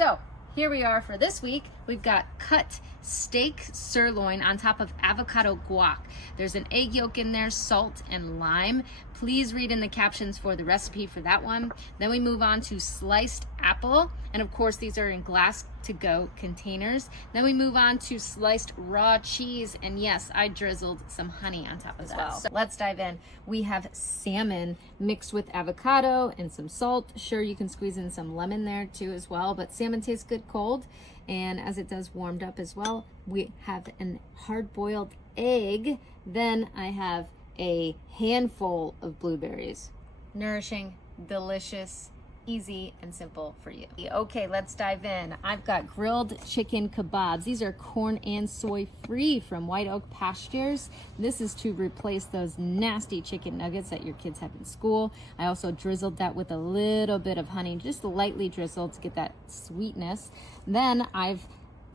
So here we are for this week. We've got cut steak sirloin on top of avocado guac. There's an egg yolk in there, salt and lime. Please read in the captions for the recipe for that one. Then we move on to sliced apple, and of course these are in glass to go containers. Then we move on to sliced raw cheese, and yes, I drizzled some honey on top of that. Well. So let's dive in. We have salmon mixed with avocado and some salt. Sure, you can squeeze in some lemon there too as well, but salmon tastes good cold, and as it does warmed up as well. We have a hard-boiled egg. Then I have a handful of blueberries. Nourishing, delicious, easy and simple for you. Okay, let's dive in. I've got grilled chicken kebabs. These are corn and soy free from White Oak Pastures. This is to replace those nasty chicken nuggets that your kids have in school. I also drizzled that with a little bit of honey, just lightly drizzled to get that sweetness. Then I've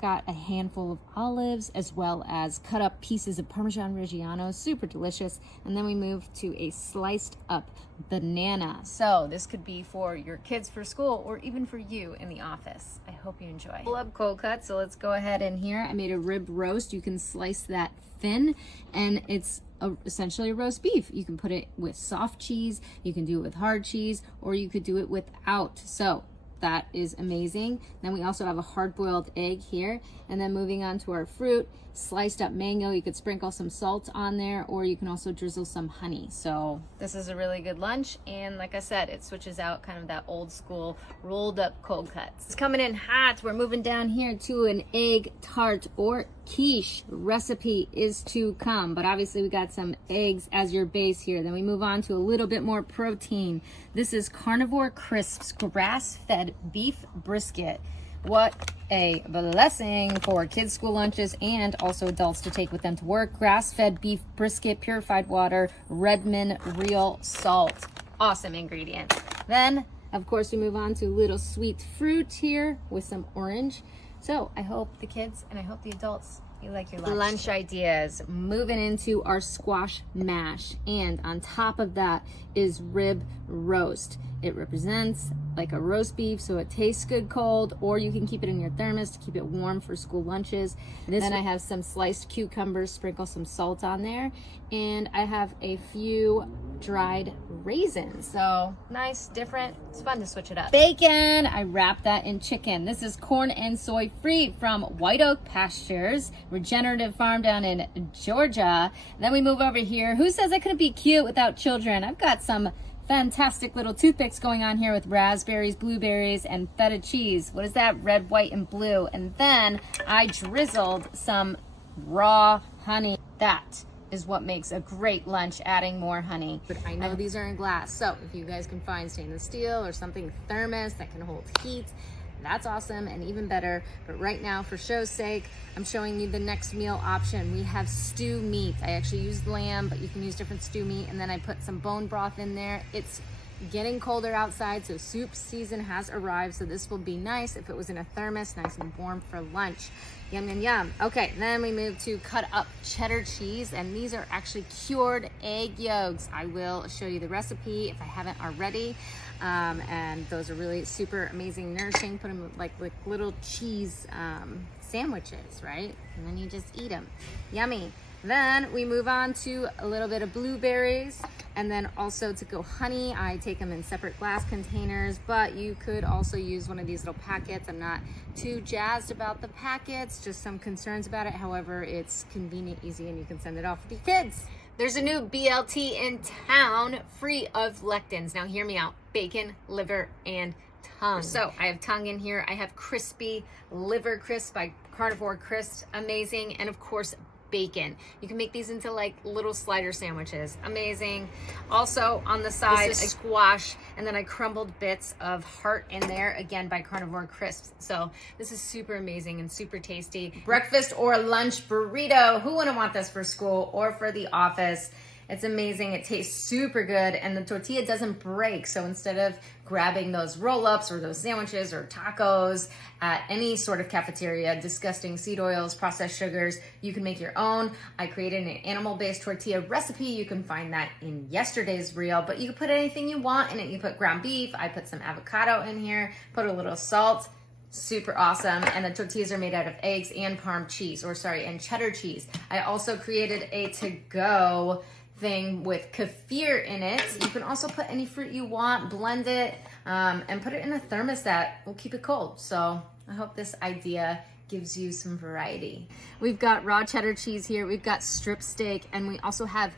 got a handful of olives as well as cut up pieces of Parmesan Reggiano, super delicious. And then we move to a sliced up banana. So this could be for your kids for school or even for you in the office. I hope you enjoy. Pull up cold cut, so let's go ahead in here. I made a rib roast. You can slice that thin, and it's essentially a roast beef. You can put it with soft cheese, you can do it with hard cheese, or you could do it without. So that is amazing. Then we also have a hard-boiled egg here. And then moving on to our fruit, sliced up mango. You could sprinkle some salt on there, or you can also drizzle some honey. So this is a really good lunch. And like I said, it switches out kind of that old school rolled up cold cuts. It's coming in hot. We're moving down here to an egg tart or quiche recipe is to come, but obviously we got some eggs as your base here. Then we move on to a little bit more protein. This is Carnivore Crisps grass-fed beef brisket. What a blessing for kids' school lunches and also adults to take with them to work. Grass-fed beef brisket, purified water, Redmond real salt. Awesome ingredients. Then, of course, we move on to little sweet fruit here with some orange. So I hope the kids and I hope the adults, you like your lunch ideas. Moving into our squash mash, and on top of that is rib roast. It represents like a roast beef, so it tastes good cold, or you can keep it in your thermos to keep it warm for school lunches. Then I have some sliced cucumbers, sprinkle some salt on there, and I have a few dried raisins. So nice, different. It's fun to switch it up. Bacon, I wrap that in chicken. This is corn and soy free from White Oak Pastures, regenerative farm down in Georgia. Then we move over here. Who says I couldn't be cute without children? I've got some fantastic little toothpicks going on here with raspberries, blueberries, and feta cheese. What is that? Red, white, and blue. And then I drizzled some raw honey. That is what makes a great lunch, adding more honey. But I know these are in glass, so if you guys can find stainless steel or something thermos that can hold heat, that's awesome and even better. But right now, for show's sake, I'm showing you the next meal option. We have stew meat. I actually used lamb, but you can use different stew meat, and then I put some bone broth in there. It's getting colder outside, so soup season has arrived, so this will be nice if it was in a thermos, nice and warm for lunch. Yum, yum, yum. Okay, then we move to cut up cheddar cheese, and these are actually cured egg yolks. I will show you the recipe if I haven't already. And those are really super amazing, nourishing. Put them like little cheese sandwiches, right? And then you just eat them. Yummy. Then we move on to a little bit of blueberries, and then also to go honey. I take them in separate glass containers, but you could also use one of these little packets. I'm not too jazzed about the packets, just some concerns about it. However, it's convenient, easy, and you can send it off with your kids. There's a new BLT in town, free of lectins. Now hear me out. Bacon, liver, and tongue. So I have tongue in here. I have crispy liver crisp by Carnivore Crisps. Amazing. And of course, bacon. You can make these into like little slider sandwiches. Amazing. Also on the side, a squash, and then I crumbled bits of heart in there, again by Carnivore Crisps. So this is super amazing and super tasty. Breakfast or lunch burrito. Who wouldn't want this for school or for the office? It's amazing. It tastes super good, and the tortilla doesn't break. So instead of grabbing those roll-ups or those sandwiches or tacos at any sort of cafeteria, disgusting seed oils, processed sugars, you can make your own. I created an animal-based tortilla recipe. You can find that in yesterday's reel, but you can put anything you want in it. You put ground beef. I put some avocado in here, put a little salt. Super awesome. And the tortillas are made out of eggs and and cheddar cheese. I also created a to-go thing with kefir in it. You can also put any fruit you want, blend it, and put it in a thermos that will keep it cold. So I hope this idea gives you some variety. We've got raw cheddar cheese here, we've got strip steak, and we also have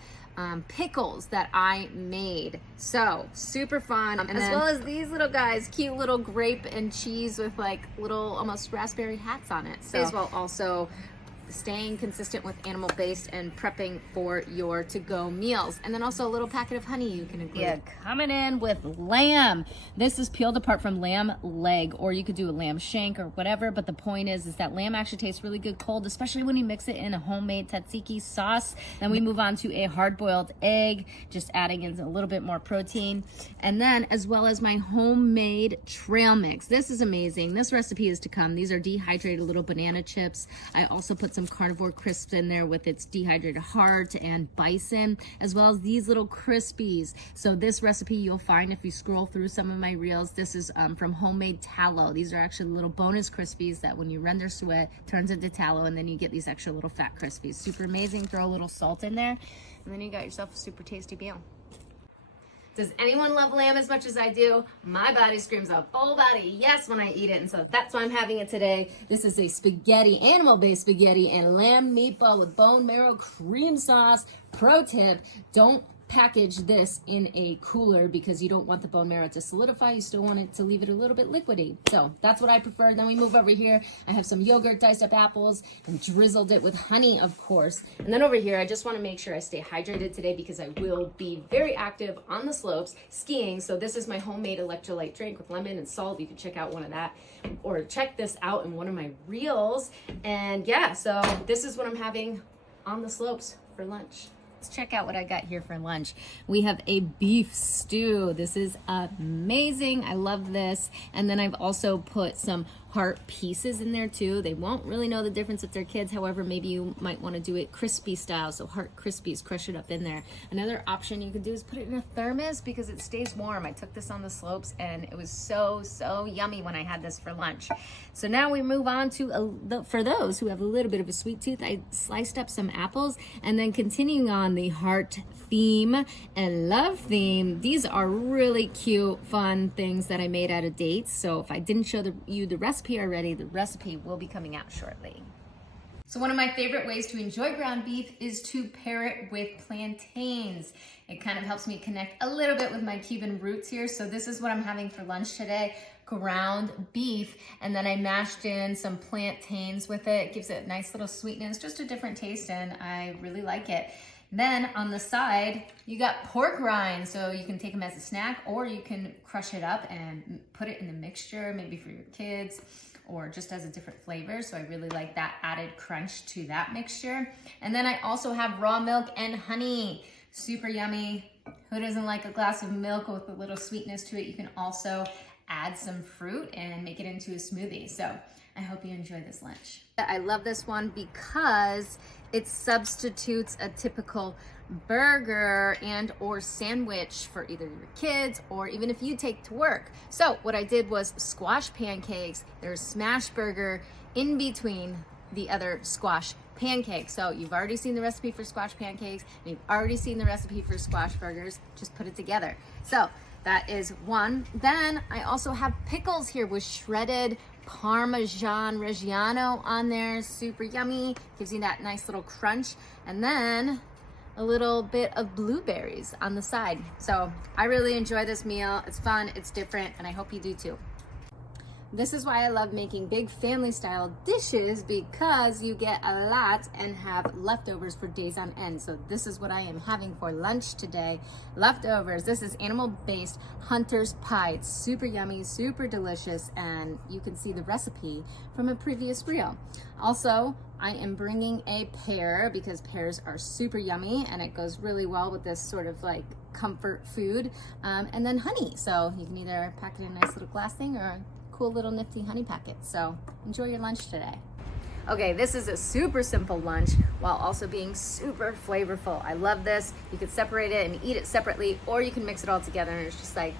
pickles that I made. So super fun. And as well as these little guys, cute little grape and cheese with like little almost raspberry hats on it. So as well also staying consistent with animal based and prepping for your to-go meals. And then also a little packet of honey you can include. Yeah, coming in with lamb. This is peeled apart from lamb leg, or you could do a lamb shank or whatever, but the point is that lamb actually tastes really good cold, especially when you mix it in a homemade tzatziki sauce. Then we move on to a hard-boiled egg, just adding in a little bit more protein. And then as well as my homemade trail mix. This is amazing. This recipe is to come. These are dehydrated little banana chips. I also put some carnivore crisps in there with its dehydrated heart and bison, as well as these little crispies. So this recipe you'll find if you scroll through some of my reels. This is from homemade tallow. These are actually little bonus crispies that when you render sweat turns into tallow, and then you get these extra little fat crispies. Super amazing. Throw a little salt in there, and then you got yourself a super tasty meal. Does anyone love lamb as much as I do? My body screams a full body yes when I eat it, and so that's why I'm having it today. This is a spaghetti, animal-based spaghetti and lamb meatball with bone marrow cream sauce. Pro tip, don't package this in a cooler because you don't want the bone marrow to solidify. You still want it to leave it a little bit liquidy. So that's what I prefer. Then we move over here. I have some yogurt, diced up apples, and drizzled it with honey, of course. And then over here, I just want to make sure I stay hydrated today because I will be very active on the slopes skiing. So this is my homemade electrolyte drink with lemon and salt. You can check out one of that, or check this out in one of my reels. And yeah, so this is what I'm having on the slopes for lunch. Let's check out what I got here for lunch. We have a beef stew. This is amazing. I love this. And then I've also put some heart pieces in there too. They won't really know the difference if they're kids. However, maybe you might want to do it crispy style. So heart crispies, crush it up in there. Another option you could do is put it in a thermos because it stays warm. I took this on the slopes and it was so yummy when I had this for lunch. So now we move on to, for those who have a little bit of a sweet tooth, I sliced up some apples, and then continuing on the heart theme and love theme, these are really cute, fun things that I made out of dates. So if I didn't show you the recipe already, the recipe will be coming out shortly. So one of my favorite ways to enjoy ground beef is to pair it with plantains. It kind of helps me connect a little bit with my Cuban roots here. So this is what I'm having for lunch today. Ground beef, and then I mashed in some plantains with it. It gives it a nice little sweetness, just a different taste, and I really like it. Then on the side, you got pork rinds, so you can take them as a snack, or you can crush it up and put it in the mixture, maybe for your kids, or just as a different flavor. So I really like that added crunch to that mixture. And then I also have raw milk and honey. Super yummy. Who doesn't like a glass of milk with a little sweetness to it? You can also add some fruit and make it into a smoothie. So I hope you enjoy this lunch. I love this one because it substitutes a typical burger and or sandwich for either your kids or even if you take to work. So what I did was squash pancakes. There's smash burger in between the other squash pancakes. So you've already seen the recipe for squash pancakes and you've already seen the recipe for squash burgers. Just put it together. So that is one. Then I also have pickles here with shredded Parmesan Reggiano on there. Super yummy. Gives you that nice little crunch. And then a little bit of blueberries on the side. So I really enjoy this meal. It's fun, it's different, and I hope you do too. This is why I love making big family style dishes, because you get a lot and have leftovers for days on end. So this is what I am having for lunch today. Leftovers. This is animal-based hunter's pie. It's super yummy, super delicious, and you can see the recipe from a previous reel. Also, I am bringing a pear because pears are super yummy and it goes really well with this sort of like comfort food. And then honey. So you can either pack it in a nice little glass thing or a cool little nifty honey packet. So enjoy your lunch today. Okay, this is a super simple lunch while also being super flavorful. I love this. You could separate it and eat it separately, or you can mix it all together and it's just like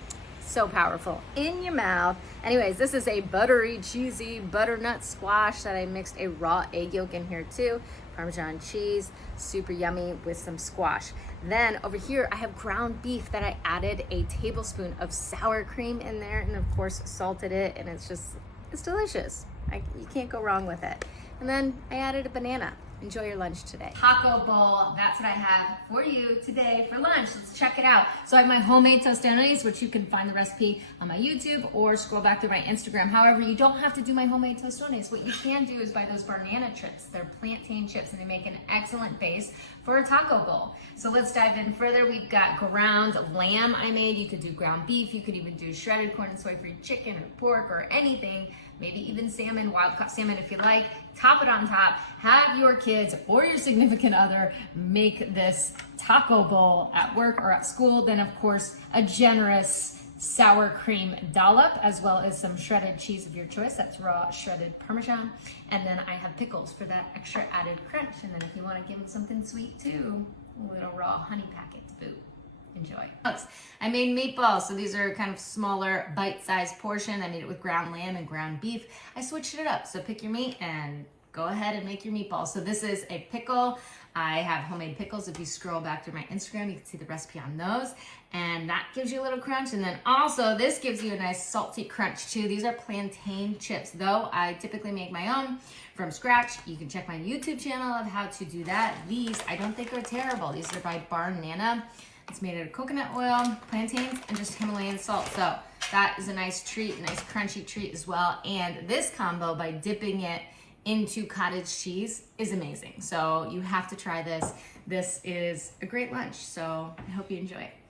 So powerful in your mouth. Anyways, this is a buttery, cheesy butternut squash that I mixed a raw egg yolk in here too. Parmesan cheese, super yummy with some squash. Then over here, I have ground beef that I added a tablespoon of sour cream in there, and of course salted it, and it's delicious. You can't go wrong with it. And then I added a banana. Enjoy your lunch today. Taco bowl, that's what I have for you today for lunch. Let's check it out. So I have my homemade tostones, which you can find the recipe on my YouTube or scroll back to my Instagram. However, you don't have to do my homemade tostones. What you can do is buy those banana chips. They're plantain chips and they make an excellent base for a taco bowl. So let's dive in further. We've got ground lamb I made. You could do ground beef. You could even do shredded corn and soy-free chicken or pork or anything. Maybe even salmon, wild-caught salmon if you like. Top it on top. Have your kids or your significant other make this taco bowl at work or at school. Then, of course, a generous sour cream dollop, as well as some shredded cheese of your choice. That's raw shredded Parmesan. And then I have pickles for that extra added crunch. And then if you want to give them something sweet too, a little raw honey packet to boot. Enjoy. I made meatballs, so these are kind of smaller bite-sized portion. I made it with ground lamb and ground beef. I switched it up, so pick your meat and go ahead and make your meatballs. So this is a pickle. I have homemade pickles. If you scroll back through my Instagram, you can see the recipe on those. And that gives you a little crunch. And then also this gives you a nice salty crunch too. These are plantain chips, though I typically make my own from scratch. You can check my YouTube channel of how to do that. These I don't think are terrible. These are by Barn Nana. It's made out of coconut oil, plantains, and just Himalayan salt. So that is a nice treat, nice crunchy treat as well. And this combo, by dipping it into cottage cheese, is amazing. So you have to try this. This is a great lunch. So I hope you enjoy it.